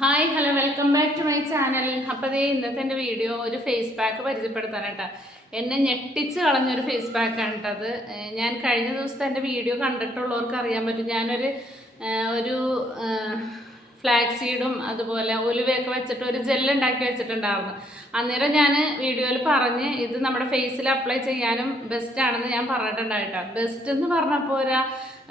Hi hello welcome back to my channel അപ്പോൾ ഇന്നത്തെ എന്റെ വീഡിയോ ഒരു ഫേസ് പാക്ക് പരിചയപ്പെടുത്താനായിട്ടാ എന്നെ ഞെട്ടിച്ച് കളഞ്ഞൊരു ഫേസ് പാക്കാണ് അത്. ഞാൻ കഴിഞ്ഞ ദിവസത്തെ എന്റെ വീഡിയോ കണ്ടിട്ടുള്ളവർക്ക് അറിയാൻ പറ്റും. ഞാനൊരു ഒരു ഫ്ലാക്സീഡും അതുപോലെ ഉലുവയൊക്കെ വെച്ചിട്ട് ഒരു ജെൽ ഉണ്ടാക്കി വെച്ചിട്ടുണ്ടായിരുന്നു. അന്നേരം ഞാൻ വീഡിയോയിൽ പറഞ്ഞ് ഇത് നമ്മുടെ ഫേസിൽ അപ്ലൈ ചെയ്യാനും ബെസ്റ്റ് ആണെന്ന് ഞാൻ പറഞ്ഞിട്ടുണ്ടായിട്ടോ ബെസ്റ്റ് എന്ന് പറഞ്ഞപ്പോൾ ഒരാ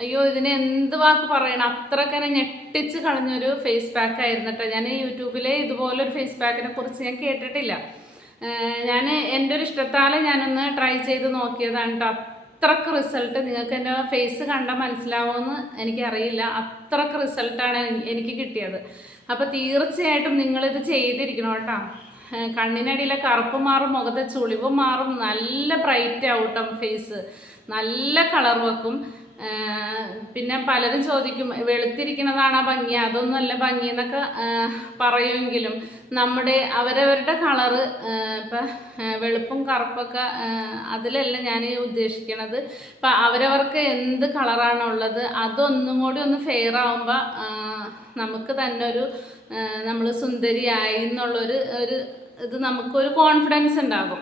അയ്യോ ഇതിനെ എന്ത് വാക്ക് പറയണം? അത്രക്കനെ ഞെട്ടിച്ച് കളഞ്ഞൊരു ഫേസ് പാക്ക് ആയിരുന്നു കേട്ടോ ഞാൻ യൂട്യൂബിലെ ഇതുപോലൊരു ഫേസ് പാക്കിനെ കുറിച്ച് ഞാൻ കേട്ടിട്ടില്ല. ഞാൻ എന്റെ ഒരു ഇഷ്ടത്താൽ ഞാനൊന്ന് ട്രൈ ചെയ്ത് നോക്കിയതാണ് കേട്ടോ അത്രയ്ക്ക് റിസൾട്ട് നിങ്ങൾക്ക് എന്റെ ഫേസ് കണ്ടാൽ മനസ്സിലാവുമെന്ന് എനിക്കറിയില്ല. അത്രയ്ക്ക് റിസൾട്ടാണ് എനിക്ക് കിട്ടിയത്. അപ്പോൾ തീർച്ചയായിട്ടും നിങ്ങളിത് ചെയ്തിരിക്കണം കേട്ടോ കണ്ണിനടിയിലെ കറുപ്പ് മാറും മുഖത്തെ ചുളിവ് മാറും. നല്ല ബ്രൈറ്റ് ആവും ഫേസ് നല്ല കളർ വെക്കും. പിന്നെ പലരും ചോദിക്കും വെളുത്തിരിക്കുന്നതാണ് ഭംഗി? അതൊന്നുമല്ല ഭംഗി എന്നൊക്കെ പറയുമെങ്കിലും നമ്മുടെ അവരവരുടെ കളറ് ഇപ്പം വെളുപ്പും കറുപ്പൊക്കെ അതിലല്ല ഞാൻ ഉദ്ദേശിക്കണത്. ഇപ്പം അവരവർക്ക് എന്ത് കളറാണ് ഉള്ളത് അതൊന്നും കൂടി ഒന്ന് ഫെയർ ആവുമ്പോൾ നമുക്ക് തന്നെ ഒരു നമ്മൾ സുന്ദരിയായി എന്നുള്ളൊരു ഒരു ഇത് നമുക്കൊരു കോൺഫിഡൻസ് ഉണ്ടാകും.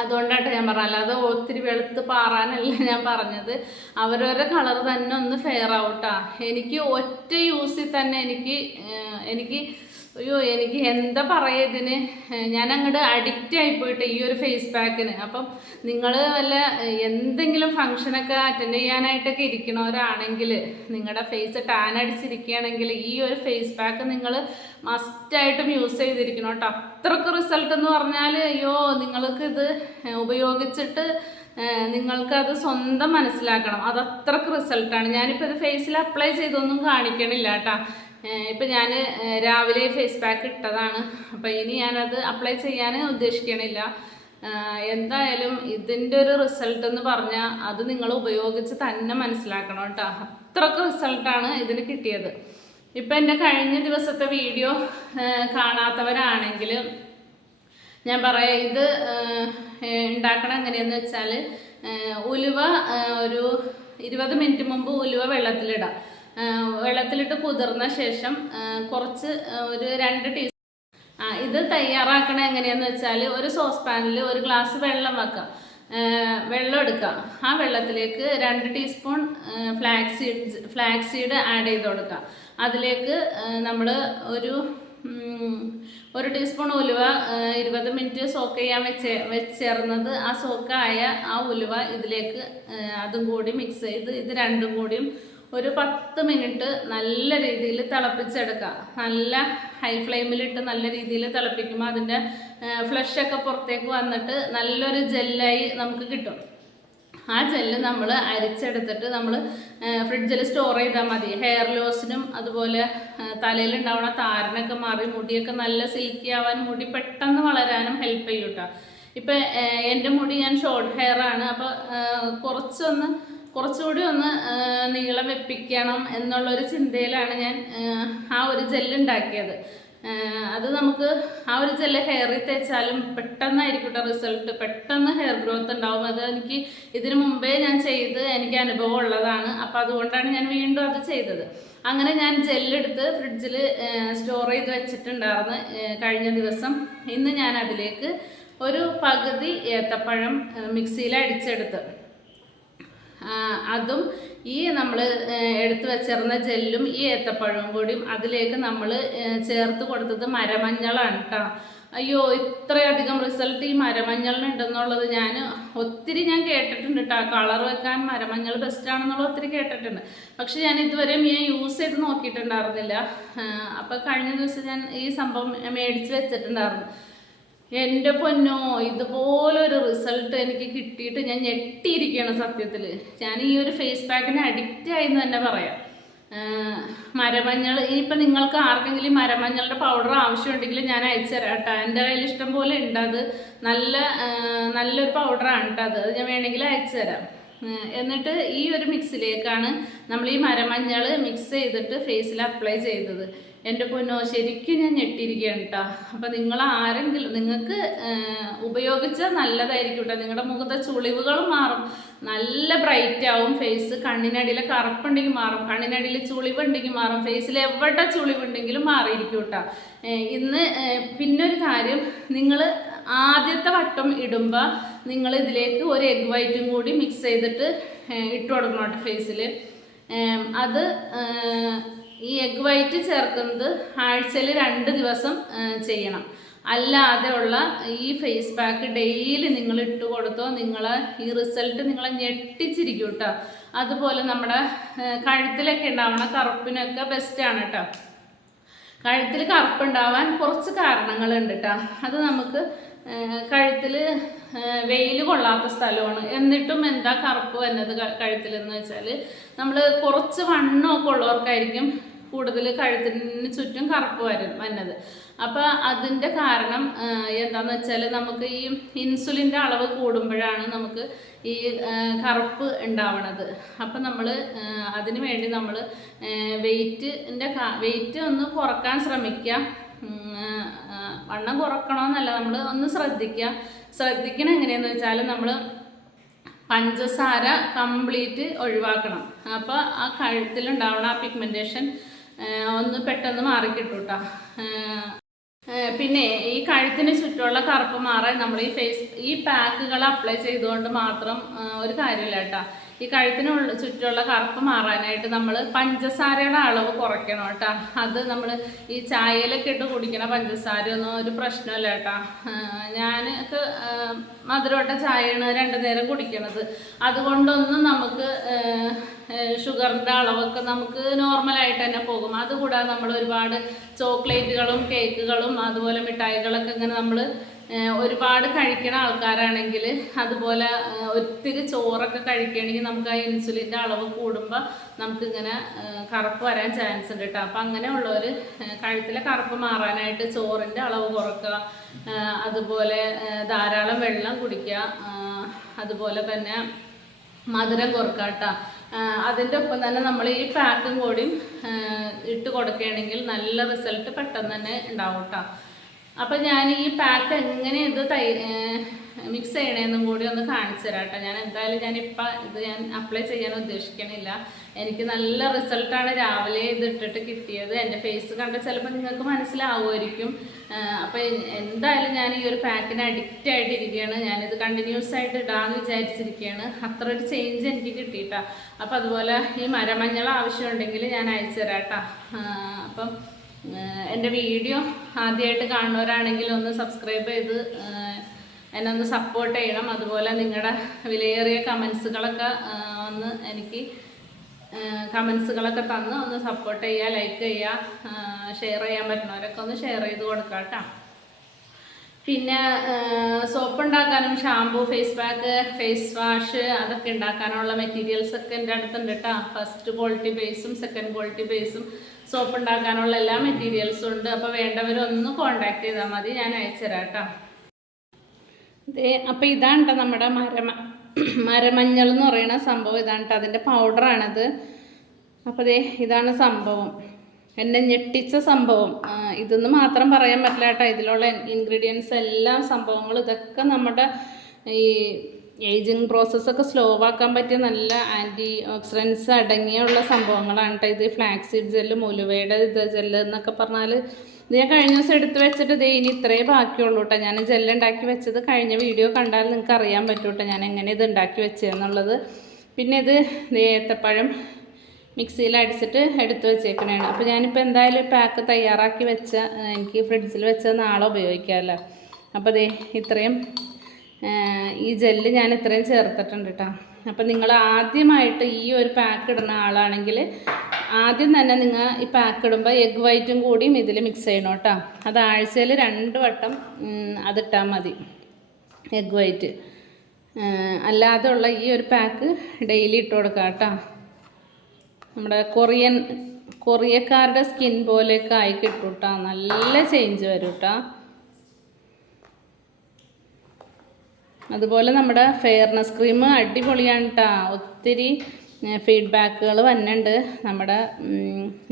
അതുകൊണ്ടാണ് ഞാൻ പറഞ്ഞത്. അല്ലാതെ ഒത്തിരി വെളുത്ത് പാറാനല്ല ഞാൻ പറഞ്ഞത്. അവരവരുടെ കളർ തന്നെ ഒന്ന് ഫെയർ ആവട്ടാ. എനിക്ക് ഒറ്റ യൂസിൽ തന്നെ എനിക്ക് എനിക്ക് അയ്യോ എനിക്ക് എന്താ പറയുക ഇതിന്? ഞാൻ അങ്ങോട്ട് അഡിക്റ്റ് ആയിപ്പോയിട്ട് ഈ ഒരു ഫേസ് പാക്കിന് അപ്പം നിങ്ങൾ വല്ല എന്തെങ്കിലും ഫങ്ഷനൊക്കെ അറ്റൻഡ് ചെയ്യാനായിട്ടൊക്കെ ഇരിക്കണവരാണെങ്കിൽ നിങ്ങളുടെ ഫേസ് ടാൻ അടിച്ചിരിക്കുകയാണെങ്കിൽ ഈ ഒരു ഫേസ് പാക്ക് നിങ്ങൾ മസ്റ്റായിട്ടും യൂസ് ചെയ്തിരിക്കണം കേട്ടോ. അത്രയ്ക്ക് റിസൾട്ട് എന്ന് പറഞ്ഞാൽ അയ്യോ നിങ്ങൾക്ക് ഇത് ഉപയോഗിച്ചിട്ട് നിങ്ങൾക്കത് സ്വന്തം മനസ്സിലാക്കണം. അത് അത്രയ്ക്ക് റിസൾട്ടാണ് ഞാനിപ്പോൾ ഇത് ഫേസിൽ അപ്ലൈ ചെയ്തൊന്നും കാണിക്കണില്ല കേട്ടോ. ഇപ്പം ഞാൻ രാവിലെ ഫേസ് പാക്ക് ഇട്ടതാണ്. അപ്പം ഇനി ഞാനത് അപ്ലൈ ചെയ്യാൻ ഉദ്ദേശിക്കണില്ല. എന്തായാലും ഇതിന്റെ ഒരു റിസൾട്ട് എന്ന് പറഞ്ഞാൽ അത് നിങ്ങൾ ഉപയോഗിച്ച് തന്നെ മനസ്സിലാക്കണം കേട്ടോ അത്രയ്ക്ക് റിസൾട്ടാണ് ഇതിന് കിട്ടിയത്. ഇപ്പം എന്റെ കഴിഞ്ഞ ദിവസത്തെ വീഡിയോ കാണാത്തവരാണെങ്കിൽ ഞാൻ പറയാം ഇത് ഉണ്ടാക്കണം എങ്ങനെയെന്ന് വെച്ചാൽ ഉലുവ ഒരു ഇരുപത് മിനിറ്റ് മുമ്പ് ഉലുവ വെള്ളത്തിലിടാം. വെള്ളത്തിലിട്ട് കുതിർന്ന ശേഷം കുറച്ച് ഒരു രണ്ട് ടീ ആ ഇത് തയ്യാറാക്കണ എങ്ങനെയാന്ന് വെച്ചാൽ ഒരു സോസ് പാനിൽ ഒരു ഗ്ലാസ് വെള്ളം വെക്കാം. വെള്ളം എടുക്കാം ആ വെള്ളത്തിലേക്ക് രണ്ട് teaspoon flax seed flax seed add ചെയ്ത് കൊടുക്കുക. അതിലേക്ക് നമ്മൾ ഒരു ഒരു ടീസ്പൂൺ ഉലുവ ഇരുപത് മിനിറ്റ് സോക്ക് ചെയ്യാൻ വെച്ച് വെച്ചേർന്നത് ആ സോക്കായ ആ ഉലുവ ഇതിലേക്ക് അതും കൂടി മിക്സ് ചെയ്ത് ഇത് രണ്ടും കൂടിയും ഒരു പത്ത് മിനിറ്റ് നല്ല രീതിയിൽ തിളപ്പിച്ചെടുക്കുക. നല്ല ഹൈ ഫ്ലെയിമിലിട്ട് നല്ല രീതിയിൽ തിളപ്പിക്കുമ്പോൾ അതിന്റെ ഫ്ലഷൊക്കെ പുറത്തേക്ക് വന്നിട്ട് നല്ലൊരു ജെല്ലായി നമുക്ക് കിട്ടും. ആ ജെല്ല് നമ്മൾ അരിച്ചെടുത്തിട്ട് നമ്മൾ ഫ്രിഡ്ജിൽ സ്റ്റോർ ചെയ്താൽ മതി. ഹെയർ ലോസിനും അതുപോലെ തലയിലുണ്ടാവുന്ന താരനൊക്കെ മാറി മുടിയൊക്കെ നല്ല സിൽക്കി ആവാൻ മുടി പെട്ടെന്ന് വളരാനും ഹെൽപ്പ് ചെയ്യൂട്ടോ ഇപ്പം എന്റെ മുടി ഞാൻ ഷോർട്ട് ഹെയർ ആണ്. അപ്പോൾ കുറച്ചൊന്ന് കുറച്ചുകൂടി ഒന്ന് നീളം വെപ്പിക്കണം എന്നുള്ളൊരു ചിന്തയിലാണ് ഞാൻ ആ, ഒരു ജെല്ലുണ്ടാക്കിയത്. അത് നമുക്ക് ആ ഒരു ജെല്ല് ഹെയറിൽ തേച്ചാലും പെട്ടെന്നായിരിക്കും കേട്ടോ റിസൾട്ട്. പെട്ടെന്ന് ഹെയർ ഗ്രോത്ത് ഉണ്ടാവും. അത് എനിക്ക് ഇതിനു മുമ്പേ ഞാൻ ചെയ്ത് എനിക്ക് അനുഭവം ഉള്ളതാണ്. അപ്പോൾ അതുകൊണ്ടാണ് ഞാൻ വീണ്ടും അത് ചെയ്തത്. അങ്ങനെ ഞാൻ ജെല്ലെടുത്ത് ഫ്രിഡ്ജിൽ സ്റ്റോർ ചെയ്ത് വെച്ചിട്ടുണ്ടായിരുന്നു കഴിഞ്ഞ ദിവസം. ഇന്ന് ഞാൻ അതിലേക്ക് ഒരു പകുതി ഏത്തപ്പഴം മിക്സിയിൽ അടിച്ചെടുത്ത്. അതും ഈ നമ്മൾ എടുത്തു വെച്ചിരുന്ന ജെല്ലും ഈ ഏത്തപ്പഴവും കൂടിയും അതിലേക്ക് നമ്മൾ ചേർത്ത് കൊടുത്തത് മരമഞ്ഞളാണ് കേട്ടോ അയ്യോ ഇത്രയധികം റിസൾട്ട് ഈ മരമഞ്ഞളിനുണ്ടെന്നുള്ളത് ഞാൻ ഒത്തിരി ഞാൻ കേട്ടിട്ടുണ്ട് കേട്ടോ കളർ വെക്കാൻ മരമഞ്ഞൾ ബെസ്റ്റ് ആണെന്നുള്ളത് ഒത്തിരി കേട്ടിട്ടുണ്ട്. പക്ഷെ ഞാൻ ഇതുവരെ ഞാൻ യൂസ് ചെയ്ത് നോക്കിയിട്ടുണ്ടായിരുന്നില്ല. അപ്പോൾ കഴിഞ്ഞ ദിവസം ഞാൻ ഈ സംഭവം മേടിച്ച് വെച്ചിട്ടുണ്ടായിരുന്നു. എന്റെ പൊന്നോ ഇതുപോലൊരു റിസൾട്ട് എനിക്ക് കിട്ടിയിട്ട് ഞാൻ ഞെട്ടിയിരിക്കുകയാണ് സത്യത്തിൽ ഞാൻ ഈ ഒരു ഫേസ് പാക്കിന് അഡിക്റ്റ് ആയി എന്ന് തന്നെ പറയാം. മരമഞ്ഞൾ ഇനിയിപ്പോൾ നിങ്ങൾക്ക് ആർക്കെങ്കിലും മരമഞ്ഞളുടെ പൗഡർ ആവശ്യമുണ്ടെങ്കിൽ ഞാൻ അയച്ചു തരാം കേട്ടോ. എന്റെ കയ്യിൽ ഇഷ്ടം പോലെ ഉണ്ട് അത്. നല്ല നല്ലൊരു പൗഡറാണ് കേട്ടോ അത്. അത് ഞാൻ വേണമെങ്കിൽ അയച്ചു തരാം. എന്നിട്ട് ഈ ഒരു മിക്സിലേക്കാണ് നമ്മൾ ഈ മരമഞ്ഞൾ മിക്സ് ചെയ്തിട്ട് ഫേസിൽ അപ്ലൈ ചെയ്തത്. എന്റെ പൊന്നോ ശരിക്കും ഞാൻ ഞെട്ടിയിരിക്കുകയാണ് കേട്ടോ അപ്പം നിങ്ങൾ ആരെങ്കിലും നിങ്ങൾക്ക് ഉപയോഗിച്ചാൽ നല്ലതായിരിക്കും കേട്ടോ നിങ്ങളുടെ മുഖത്തെ ചുളിവുകൾ മാറും. നല്ല ബ്രൈറ്റ് ആവും. ഫേസ് കണ്ണിനടിയിൽ കറുപ്പുണ്ടെങ്കിൽ മാറും. കണ്ണിനടിയിൽ ചുളിവുണ്ടെങ്കിൽ മാറും. ഫേസിൽ എവിടെ ചുളിവുണ്ടെങ്കിലും മാറിയിരിക്കും കേട്ടോ ഇന്ന് പിന്നൊരു കാര്യം. നിങ്ങൾ ആദ്യത്തെ വട്ടം ഇടുമ്പോൾ നിങ്ങൾ ഇതിലേക്ക് ഒരു എഗ് വൈറ്റും കൂടി മിക്സ് ചെയ്തിട്ട് ഇട്ട് കൊടുക്കണം കേട്ടോ ഫേസിൽ അത് ഈ എഗ് വൈറ്റ് ചേർക്കുന്നത് ആഴ്ചയിൽ രണ്ട് ദിവസം ചെയ്യണം. അല്ലാതെ ഉള്ള ഈ ഫേസ് പാക്ക് ഡെയിലി നിങ്ങൾ ഇട്ട് കൊടുത്തോ നിങ്ങളെ ഈ റിസൾട്ട് നിങ്ങളെ ഞെട്ടിച്ചിരിക്കും കേട്ടോ അതുപോലെ നമ്മുടെ കഴുത്തിലൊക്കെ ഉണ്ടാവണ കറുപ്പിനൊക്കെ ബെസ്റ്റാണ് കേട്ടോ കഴുത്തിൽ കറുപ്പുണ്ടാവാൻ കുറച്ച് കാരണങ്ങളുണ്ട് കേട്ടോ അത് നമുക്ക് കഴുത്തിൽ വെയിൽ കൊള്ളാത്ത സ്ഥലമാണ്. എന്നിട്ടും എന്താ കറുപ്പ് വന്നത് കഴുത്തിൽ എന്ന് വെച്ചാൽ നമ്മൾ കുറച്ച് വണ്ണമൊക്കെ ഉള്ളവർക്കായിരിക്കും കൂടുതൽ കഴുത്തിന് ചുറ്റും കറുപ്പ് വരും വന്നത്. അപ്പോൾ അതിന്റെ കാരണം എന്താന്ന് വെച്ചാൽ നമുക്ക് ഈ ഇൻസുലിന്റെ അളവ് കൂടുമ്പോഴാണ് നമുക്ക് ഈ കറുപ്പ് ഉണ്ടാവണത്. അപ്പം നമ്മൾ അതിനു വേണ്ടി നമ്മൾ വെയിറ്റിന്റെ വെയിറ്റ് ഒന്ന് കുറയ്ക്കാൻ ശ്രമിക്കുക വണ്ണം കുറക്കണമെന്നല്ല നമ്മൾ ഒന്ന് ശ്രദ്ധിക്കുക ശ്രദ്ധിക്കണം എങ്ങനെയാണെന്ന് വെച്ചാൽ നമ്മൾ പഞ്ചസാര കംപ്ലീറ്റ് ഒഴിവാക്കണം. അപ്പോൾ ആ കഴുത്തിലുണ്ടാവണം ആ പിഗ്മെന്റേഷൻ ഒന്ന് പെട്ടെന്ന് മാറിക്കിട്ടും കേട്ടോ പിന്നെ ഈ കഴുത്തിന് ചുറ്റുമുള്ള കറുപ്പ് മാറാൻ നമ്മൾ ഈ ഫേസ് ഈ പാക്കുകൾ അപ്ലൈ ചെയ്തുകൊണ്ട് മാത്രം ഒരു കാര്യമില്ല കേട്ടോ ഈ കഴുത്തിന് ചുറ്റുമുള്ള കറുപ്പ് മാറാനായിട്ട് നമ്മൾ പഞ്ചസാരയുടെ അളവ് കുറയ്ക്കണം കേട്ടോ. അത് നമ്മൾ ഈ ചായയിലൊക്കെ ഇട്ട് കുടിക്കണ പഞ്ചസാരയൊന്നും ഒരു പ്രശ്നമല്ല കേട്ടോ. ഞാൻ മധുരോട്ട ചായയാണ് രണ്ടു നേരം കുടിക്കണത്. അതുകൊണ്ടൊന്നും നമുക്ക് ഷുഗറിന്റെ അളവൊക്കെ നമുക്ക് നോർമലായിട്ട് തന്നെ പോകും. അതുകൂടാതെ നമ്മൾ ഒരുപാട് ചോക്ലേറ്റുകളും കേക്കുകളും അതുപോലെ മിഠായികളൊക്കെ ഇങ്ങനെ നമ്മൾ ഒരുപാട് കഴിക്കണ ആൾക്കാരാണെങ്കിൽ അതുപോലെ ഒത്തിരി ചോറൊക്കെ കഴിക്കുകയാണെങ്കിൽ നമുക്ക് ആ ഇൻസുലിന്റെ അളവ് കൂടുമ്പോൾ നമുക്കിങ്ങനെ കറുപ്പ് വരാൻ ചാൻസ് ഉണ്ട് കേട്ടോ അപ്പം അങ്ങനെയുള്ളവർ കഴുത്തിലെ കറുപ്പ് മാറാനായിട്ട് ചോറിന്റെ അളവ് കുറക്കുക അതുപോലെ ധാരാളം വെള്ളം കുടിക്കുക അതുപോലെ തന്നെ മധുരം കുറക്കുക കേട്ടോ അതിന്റെ ഒപ്പം തന്നെ നമ്മൾ ഈ പാക്കും കൂടിയും ഇട്ട് കൊടുക്കുകയാണെങ്കിൽ നല്ല റിസൾട്ട് പെട്ടെന്ന് തന്നെ ഉണ്ടാവും കേട്ടോ അപ്പം ഞാൻ ഈ പാക്ക് എങ്ങനെ ഇത് തൈ മിക്സ് ചെയ്യണമെന്നും കൂടി ഒന്ന് കാണിച്ചു തരാം കേട്ടോ ഞാൻ എന്തായാലും ഞാനിപ്പോൾ ഇത് ഞാൻ അപ്ലൈ ചെയ്യാൻ ഉദ്ദേശിക്കണില്ല. എനിക്ക് നല്ല റിസൾട്ടാണ് രാവിലെ ഇത് ഇട്ടിട്ട് കിട്ടിയത്. എന്റെ ഫേസ് കണ്ട ചിലപ്പോൾ നിങ്ങൾക്ക് മനസ്സിലാവുമായിരിക്കും. അപ്പോൾ എന്തായാലും ഞാൻ ഈ ഒരു പാക്കിന് അഡിക്റ്റ് ആയിട്ടിരിക്കുകയാണ് ഞാനിത് കണ്ടിന്യൂസ് ആയിട്ട് ഇടാമെന്ന് വിചാരിച്ചിരിക്കുകയാണ് അത്ര ഒരു ചേഞ്ച് എനിക്ക് കിട്ടിയിട്ടാ. അപ്പോൾ അതുപോലെ ഈ മരമഞ്ഞൾ ആവശ്യമുണ്ടെങ്കിൽ ഞാൻ അയച്ചു തരാം കേട്ടോ അപ്പം എന്റെ വീഡിയോ ആദ്യമായിട്ട് കാണുന്നവരാണെങ്കിൽ ഒന്ന് സബ്സ്ക്രൈബ് ചെയ്ത് എന്നെ ഒന്ന് സപ്പോർട്ട് ചെയ്യണം. അതുപോലെ നിങ്ങളുടെ വിലയേറിയ കമൻസുകളൊക്കെ ഒന്ന് എനിക്ക് കമൻസുകളൊക്കെ തന്ന് ഒന്ന് സപ്പോർട്ട് ചെയ്യുക ലൈക്ക് ചെയ്യുക ഷെയർ ചെയ്യാൻ പറ്റുന്നവരൊക്കെ ഒന്ന് ഷെയർ ചെയ്ത് കൊടുക്കാം കേട്ടോ പിന്നെ സോപ്പ് ഉണ്ടാക്കാനും shampoo face pack face wash അതൊക്കെ ഉണ്ടാക്കാനുള്ള മെറ്റീരിയൽസ് ഒക്കെ എന്റെ അടുത്തുണ്ട് കേട്ടോ. ഫസ്റ്റ് ക്വാളിറ്റി ബേസും സെക്കൻഡ് ക്വാളിറ്റി ബേസും സോപ്പ് ഉണ്ടാക്കാനുള്ള എല്ലാ മെറ്റീരിയൽസും ഉണ്ട്. അപ്പോൾ വേണ്ടവരൊന്ന് കോൺടാക്ട് ചെയ്താൽ മതി. ഞാൻ അയച്ചുതരാം കേട്ടോ. ഇതേ അപ്പോൾ ഇതാണ് കേട്ടോ നമ്മുടെ മരമ മരമഞ്ഞൾ എന്ന് പറയുന്ന സംഭവം. ഇതാണ് കേട്ടോ അതിന്റെ പൗഡറാണത് അപ്പോൾ ദേ ഇതാണ് സംഭവം. എന്നെ ഞെട്ടിച്ച സംഭവം. ഇതെന്ന് മാത്രം പറയാൻ പറ്റില്ല കേട്ടോ. ഇതിലുള്ള ഇൻഗ്രീഡിയൻസ് എല്ലാ സംഭവങ്ങളും ഇതൊക്കെ നമ്മുടെ ഈ ഏജിങ് പ്രോസസ്സൊക്കെ സ്ലോ ആക്കാൻ പറ്റിയ നല്ല ആന്റി ഓക്സിഡൻസ് അടങ്ങിയുള്ള സംഭവങ്ങളാണ് കേട്ടോ. ഇത് ഫ്ലാക്സീഡ് ജെല്ല് മുലുവയുടെ ഇത് ജെല്ല് എന്നൊക്കെ പറഞ്ഞാൽ ഇത് ഞാൻ കഴിഞ്ഞ ദിവസം എടുത്ത് വെച്ചിട്ട് ഇത് ഇനി ഇത്രേ ബാക്കിയുള്ളൂ കേട്ടോ. ഞാൻ ജെല്ല് ഉണ്ടാക്കി വെച്ചത് കഴിഞ്ഞ വീഡിയോ കണ്ടാൽ നിങ്ങൾക്ക് അറിയാൻ പറ്റൂട്ടോ ഞാൻ എങ്ങനെ ഇത് ഉണ്ടാക്കി വെച്ചതെന്നുള്ളത് പിന്നെ ഇത് ഏത്തപ്പഴം മിക്സിയിൽ അടിച്ചിട്ട് എടുത്ത് വെച്ചേക്കണേണ്. അപ്പോൾ ഞാനിപ്പോൾ എന്തായാലും പാക്ക് തയ്യാറാക്കി വെച്ച എനിക്ക് ഫ്രിഡ്ജിൽ വെച്ചത് നാളെ ഉപയോഗിക്കാമല്ലോ അപ്പോൾ ദേ ഇത്രയും ഈ ജെല്ല് ഞാൻ ഇത്രയും ചേർത്തിട്ടുണ്ട് കേട്ടോ അപ്പം നിങ്ങൾ ആദ്യമായിട്ട് ഈ ഒരു പാക്ക് ഇടുന്ന ആളാണെങ്കിൽ ആദ്യം തന്നെ നിങ്ങൾ ഈ പാക്ക് ഇടുമ്പോൾ എഗ് വൈറ്റും കൂടിയും ഇതിൽ മിക്സ് ചെയ്യണം കേട്ടോ അത് ആഴ്ചയിൽ രണ്ട് വട്ടം അതിട്ടാൽ മതി. എഗ് വൈറ്റ് അല്ലാതെയുള്ള ഈ ഒരു പാക്ക് ഡെയിലി ഇട്ട് കൊടുക്കാം കേട്ടോ നമ്മുടെ കൊറിയൻ കൊറിയക്കാരുടെ സ്കിൻ പോലെയൊക്കെ ആയി കിട്ടും കേട്ടോ നല്ല ചേഞ്ച് വരും കേട്ടോ അതുപോലെ നമ്മുടെ ഫെയർനെസ് ക്രീം അടിപൊളിയാണ് കേട്ടോ ഒത്തിരി ഫീഡ്ബാക്കുകൾ വന്നിട്ടുണ്ട് നമ്മുടെ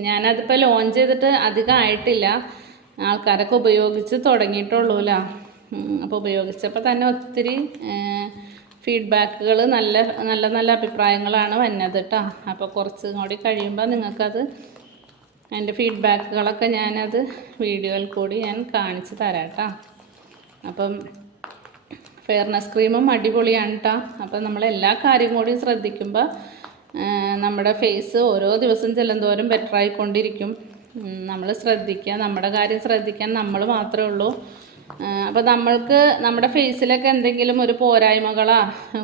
ഞാനതിപ്പോൾ ലോഞ്ച് ചെയ്തിട്ട് അധികം ആയിട്ടില്ല. ആൾക്കാരൊക്കെ ഉപയോഗിച്ച് തുടങ്ങിയിട്ടുള്ളൂല. അപ്പോൾ ഉപയോഗിച്ചപ്പോൾ തന്നെ ഒത്തിരി ഫീഡ്ബാക്കുകൾ നല്ല നല്ല നല്ല അഭിപ്രായങ്ങളാണ് വന്നത് കേട്ടോ അപ്പോൾ കുറച്ചും കൂടി കഴിയുമ്പോൾ നിങ്ങൾക്കത് അതിന്റെ ഫീഡ്ബാക്കുകളൊക്കെ ഞാനത് വീഡിയോയിൽ കൂടി ഞാൻ കാണിച്ച് തരാം കേട്ടോ അപ്പം ഫെയർനെസ് ക്രീമും അടിപൊളിയാണ് കേട്ടോ അപ്പം നമ്മൾ എല്ലാ കാര്യം കൂടി ശ്രദ്ധിക്കുമ്പോൾ നമ്മുടെ ഫേസ് ഓരോ ദിവസം ചെല്ലുന്തോറും ബെറ്റർ ആയിക്കൊണ്ടിരിക്കും. നമ്മൾ ശ്രദ്ധിക്കുക നമ്മുടെ കാര്യം ശ്രദ്ധിക്കാൻ നമ്മൾ മാത്രമേ ഉള്ളൂ. അപ്പോൾ നമ്മൾക്ക് നമ്മുടെ ഫേസിലൊക്കെ എന്തെങ്കിലും ഒരു പോരായ്മകളാ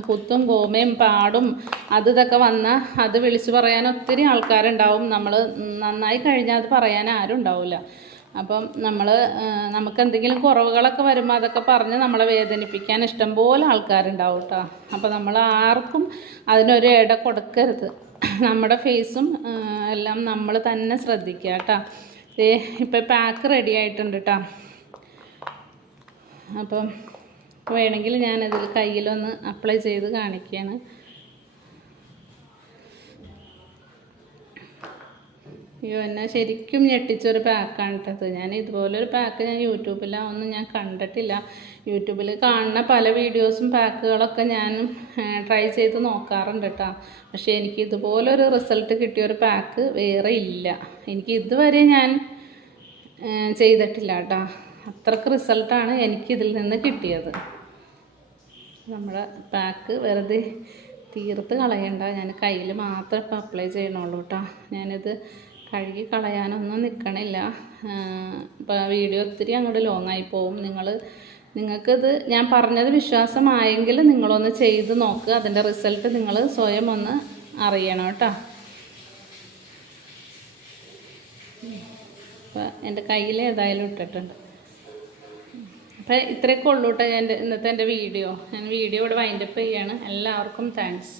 കുത്തും കോമയും പാടും അത് ഇതൊക്കെ വന്നാൽ അത് വിളിച്ചു പറയാൻ ഒത്തിരി ആൾക്കാരുണ്ടാവും. നമ്മൾ നന്നായി കഴിഞ്ഞാൽ അത് പറയാൻ ആരും ഉണ്ടാവില്ല അപ്പം നമ്മൾ നമുക്ക് എന്തെങ്കിലും കുറവുകളൊക്കെ വരുമ്പോൾ അതൊക്കെ പറഞ്ഞ് നമ്മളെ വേദനിപ്പിക്കാൻ ഇഷ്ടംപോലെ ആൾക്കാരുണ്ടാവും കേട്ടോ അപ്പോൾ നമ്മൾ ആർക്കും അതിനൊരു ഇട കൊടുക്കരുത്. നമ്മുടെ ഫേസും എല്ലാം നമ്മൾ തന്നെ ശ്രദ്ധിക്കുക കേട്ടോ ദേ ഇപ്പം പാക്ക് റെഡി ആയിട്ടുണ്ട് കേട്ടോ അപ്പം വേണമെങ്കിൽ ഞാനതിൽ കയ്യിലൊന്ന് അപ്ലൈ ചെയ്ത് കാണിക്കുകയാണ്. അയ്യോ എന്നെ ശരിക്കും ഞെട്ടിച്ചൊരു പാക്കാണ് കേട്ടത് ഞാൻ ഇതുപോലൊരു പാക്ക് ഞാൻ യൂട്യൂബിലൊന്നും ഞാൻ കണ്ടിട്ടില്ല. യൂട്യൂബിൽ കാണുന്ന പല വീഡിയോസും പാക്കുകളൊക്കെ ഞാൻ ട്രൈ ചെയ്ത് നോക്കാറുണ്ട് കേട്ടോ പക്ഷേ എനിക്ക് ഇതുപോലൊരു റിസൾട്ട് കിട്ടിയൊരു പാക്ക് വേറെ ഇല്ല. എനിക്ക് ഇതുവരെ ഞാൻ ചെയ്തിട്ടില്ല കേട്ടോ അത്രയ്ക്ക് റിസൾട്ടാണ് എനിക്കിതിൽ നിന്ന് കിട്ടിയത്. നമ്മുടെ പാക്ക് വെറുതെ തീർത്ത് കളയണ്ട. ഞാൻ കയ്യിൽ മാത്രം ഇപ്പോൾ അപ്ലൈ ചെയ്യണുള്ളൂ കേട്ടോ ഞാനിത് കഴുകി കളയാനൊന്നും നിൽക്കണില്ല ഇപ്പോൾ വീഡിയോ ഒത്തിരി അങ്ങോട്ട് ലോങ് ആയി പോവും. നിങ്ങൾ നിങ്ങൾക്കിത് ഞാൻ പറഞ്ഞത് വിശ്വാസമായെങ്കിൽ നിങ്ങളൊന്ന് ചെയ്ത് നോക്കുക അതിന്റെ റിസൾട്ട് നിങ്ങൾ സ്വയം ഒന്ന് അറിയണം കേട്ടോ അപ്പം എന്റെ കയ്യിൽ ഏതായാലും ഇട്ടിട്ടുണ്ട്. അപ്പം ഇത്രയൊക്കെ ഉള്ളൂ കേട്ടോ എന്റെ ഇന്നത്തെ എന്റെ വീഡിയോ ഞാൻ വീഡിയോ ഇവിടെ വൈൻഡപ്പ് ചെയ്യാണ്. എല്ലാവർക്കും താങ്ക്സ്